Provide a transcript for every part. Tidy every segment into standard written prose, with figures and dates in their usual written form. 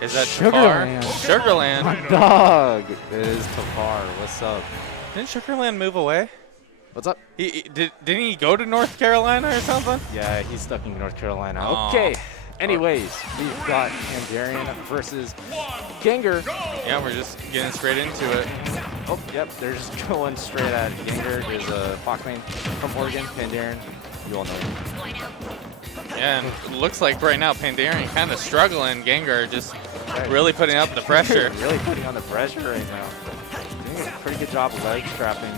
Is that Tafar? Sugarland. Sugarland. My dog. It is Tafar. What's up? Didn't Sugarland move away? What's up? Didn't he go to North Carolina or something? Yeah, he's stuck in North Carolina. Aw. Okay. Anyways, we've got Pandarian versus Gengur. Yeah, we're just getting straight into it. Oh, yep, they're just going straight at Gengur. There's a Fox main from Oregon, Pandarian. You all know him. Yeah, and it looks like right now Pandarian kind of struggling. Gengur just really putting up the pressure. Really putting on the pressure right now. Doing a pretty good job of leg trapping.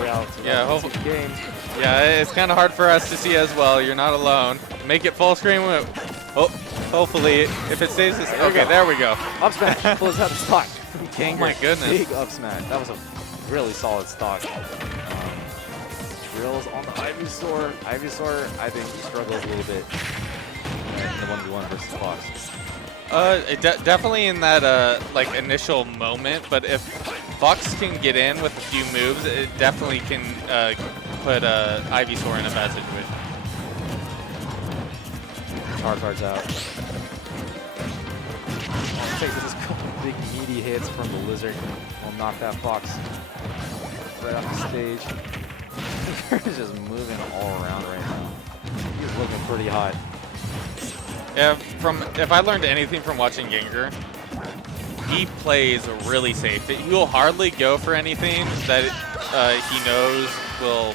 Layout. Yeah, hopefully. Game. Yeah, it's kind of hard for us to see as well. You're not alone. Make it full screen. Oh, hopefully, if it stays this. Okay, there we go. Up smash. Pulls out the stock from Gengur. Oh my goodness. Big up smash. That was a really solid stock. Drills on the Ivysaur. Ivysaur, I think, struggles a little bit in the 1v1 versus Fox. Definitely in that like initial moment, but if Fox can get in with a few moves, it definitely can put Ivysaur in a bad situation. Charizard's out. Takes just a couple big meaty hits from the Lizard. Will knock that Fox right off the stage. He's just moving all around right now. He's looking pretty hot. Yeah, if I learned anything from watching Gengur, he plays really safe. He will hardly go for anything that he knows will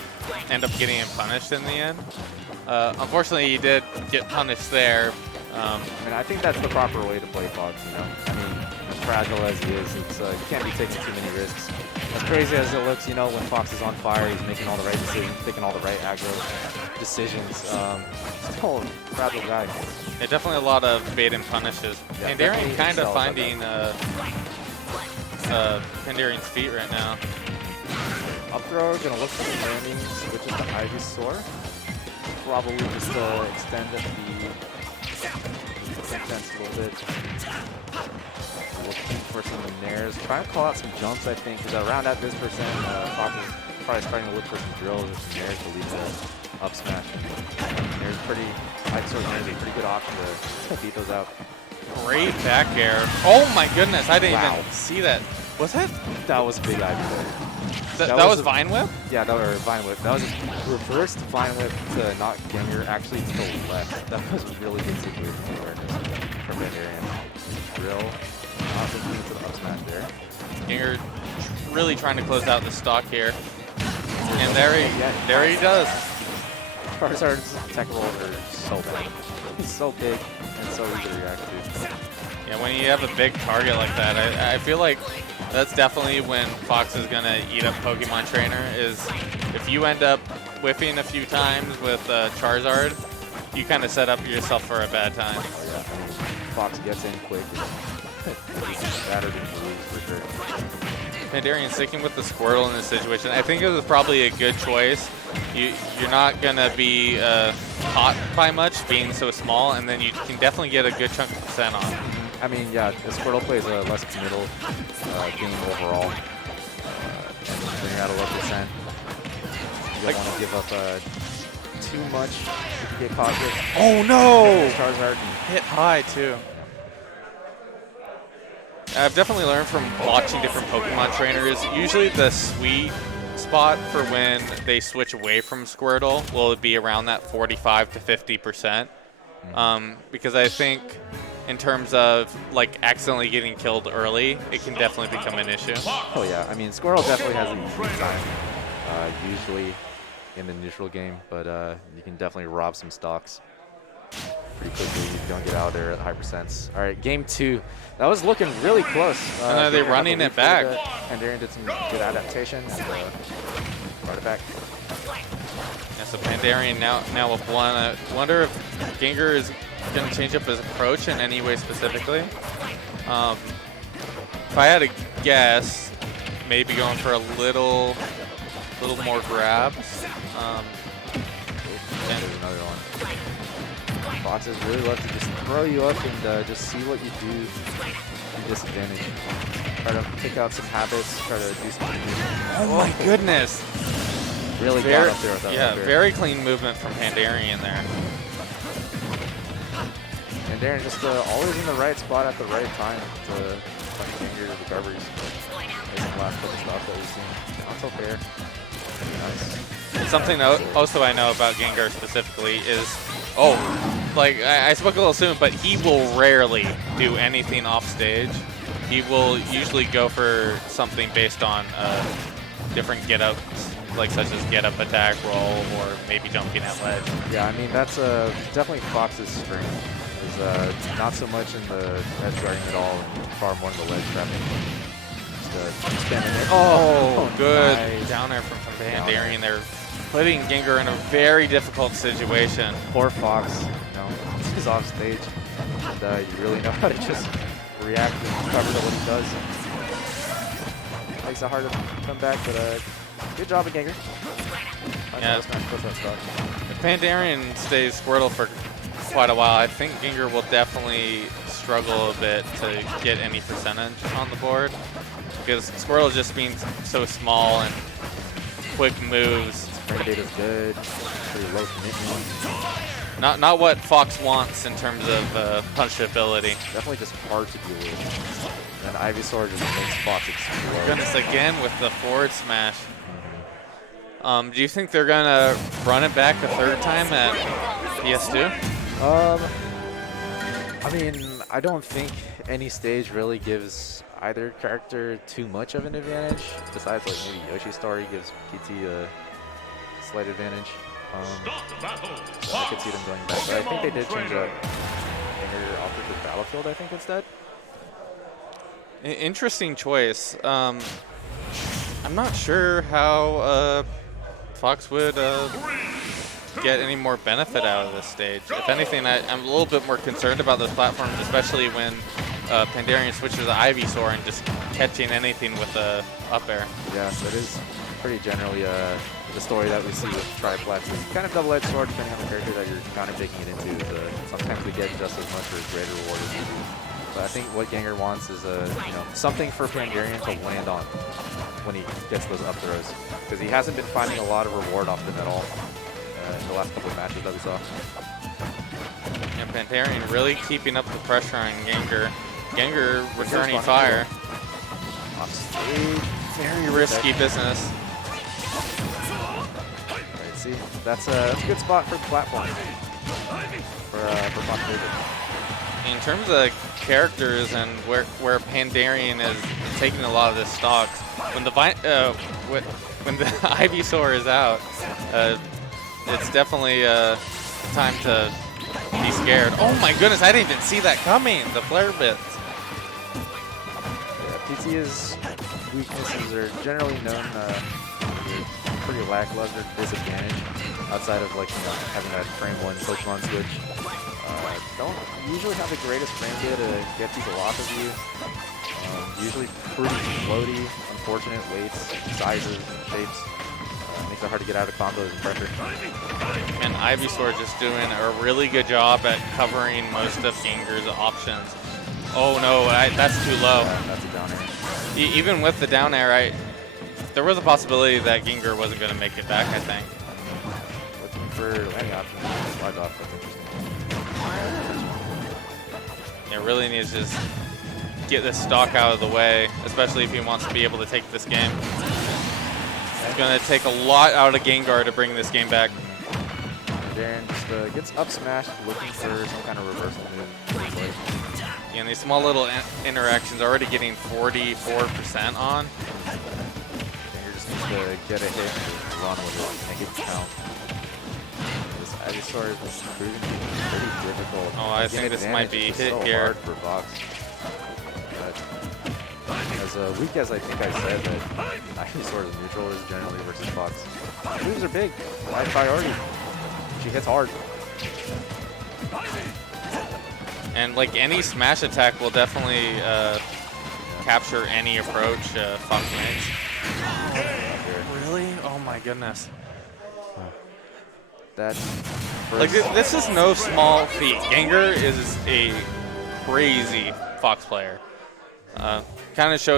end up getting him punished in the end. Unfortunately, he did get punished there. I mean, I think that's the proper way to play Fox, you know? I mean, as fragile as he is, it's, you can't be taking too many risks. As crazy as it looks, you know, when Fox is on fire, he's making all the right decisions, picking all the right aggro decisions. Still a fragile guy. Yeah, definitely a lot of bait and punishes. Yeah, Pandarian kind of finding Pandarian's feet right now. Up throw, gonna look for the landing, switches to Ivysaur. Probably just extend the defense a little bit. Looking for some nairs. Trying to call out some jumps, I think, because around at this percent, Fox is probably starting to look for some drills or some nairs to lead the up smash. Nairs Ivysaur's nairs are a pretty good option to beat those out. Great back air. Oh my goodness, I didn't even see that. Was that? That was a big Ivysaur. That was Vine Whip? Yeah, that was Vine Whip. That was a reversed Vine Whip to knock Gengur actually to the left. That was really good situational awareness from Pandarian. Drill. Awesome move to the up smash there. Gengur really trying to close out the stock here. And there he does. Charizard's tech rolls are so big. He's so big and so easy to react to. Yeah, when you have a big target like that, I feel like that's definitely when Fox is going to eat up Pokemon Trainer, is if you end up whiffing a few times with Charizard, you kind of set up yourself for a bad time. Oh, yeah. I mean, Fox gets in quick. Battered and bruised for sure. Pandarian sticking with the Squirtle in this situation. I think it was probably a good choice. You're not going to be caught by much being so small, and then you can definitely get a good chunk of percent on. I mean, yeah, the Squirtle plays a less committal game overall. When you're at a low percent, you don't want to give up too much if you get caught with. Oh no! Charizard hit high too. I've definitely learned from watching different Pokemon trainers. Usually the sweet spot for when they switch away from Squirtle will be around that 45 to 50%. Because I think in terms of like accidentally getting killed early, it can definitely become an issue. Oh yeah, I mean Squirtle definitely has an easy time, usually in the neutral game, but you can definitely rob some stocks pretty quickly if you don't get out there at high percents. All right, game 2. That was looking really close. And are they running it back? Pandarian did some good adaptation and brought it back. Yeah, so Pandarian now with one. I wonder if Gengur is going to change up his approach in any way specifically. If I had to guess, maybe going for a little more grabs. There's another one. Foxes really love to just throw you up and just see what you do to disadvantage. Try to pick out some habits, try to do some. Oh my goodness! Really got up there with that. Yeah, very clean movement from Pandarian there. Pandarian just always in the right spot at the right time to punish Gengur recoveries. In the last couple stops that we've seen. Not so fair. Nice. Something also I know about Gengar specifically is, like I spoke a little soon, but he will rarely do anything off stage. He will usually go for something based on different get-ups, like such as get-up attack, roll, or maybe jumping at ledge. Yeah, I mean, that's definitely Fox's strength. Is not so much in the edge guarding at all, and far more in the ledge trapping. Oh, good nice. down air from Pandarian. They're putting Gengar in a very difficult situation. Poor Fox, he's off stage, and you really know how to just react and cover to what he does. Makes it hard to come back, but good job at Gengar. Yeah. If Pandarian stays Squirtle for quite a while, I think Gengar will definitely struggle a bit to get any percentage on the board, because Squirtle just being so small and quick moves. Frame data is good, pretty low commitment. Not what Fox wants in terms of punchability. Definitely just hard to deal with. And Ivysaur just makes Fox explode. Goodness, again with the forward smash. Do you think they're gonna run it back a third time at PS2? I mean, I don't think any stage really gives either character too much of an advantage. Besides, like maybe Yoshi's story gives PT a slight advantage. So I could see them going back, but I think they did change up Gengar off of the battlefield, I think, instead. Interesting choice. I'm not sure how Fox would get any more benefit out of this stage. If anything, I'm a little bit more concerned about those platforms, especially when Pandarian switches to Ivysaur and just catching anything with the up air. Yeah, that is pretty generally the story that we see with Triplats. It's kind of double-edged sword depending on the character that you're kind of taking it into. Sometimes we get just as much or greater reward as we do. But I think what Gengar wants is something for Pandarian to land on when he gets those up throws, because he hasn't been finding a lot of reward off them at all in the last couple of matches that we saw. Yeah, Pandarian really keeping up the pressure on Gengar. Gengar returning fire. Off stage. Very risky business. Right, see, that's a good spot for the platform for Fox David. In terms of characters and where Pandarian is taking a lot of this stocks, when the Ivysaur is out, it's definitely time to be scared. Oh my goodness, I didn't even see that coming. The flare bits. Yeah, PT's weaknesses are generally known pretty lackluster disadvantage outside of having that frame 1 Pokemon switch. Don't usually have the greatest frame data to get people off of you. Usually pretty floaty, unfortunate weights, sizes, shapes. Makes it hard to get out of combos and pressure. And Ivysaur just doing a really good job at covering most of Gengar's options. Oh no, that's too low. That's a down air. Even with the down air, there was a possibility that Gengar wasn't going to make it back, I think. Looking for landing options. Slides off, that's interesting. Yeah, really needs to just get this stock out of the way, especially if he wants to be able to take this game. It's going to take a lot out of Gengar to bring this game back. Darren just gets up smashed, looking for some kind of reversal move. Yeah, and these small little interactions already getting 44% on. Gengar just needs to get a hit and run with it, make it count. This Ivysaur is proving to be pretty difficult. Oh, I think this might be hit so here. Hard for Fox. As weak as I think I said that Ivysaur's neutral is generally versus Fox. Moves are big, high priority. She hits hard. And like any smash attack will definitely capture any approach Fox makes. Really? Oh my goodness. Like this is no small feat. Gengar is a crazy Fox player. Kind of shows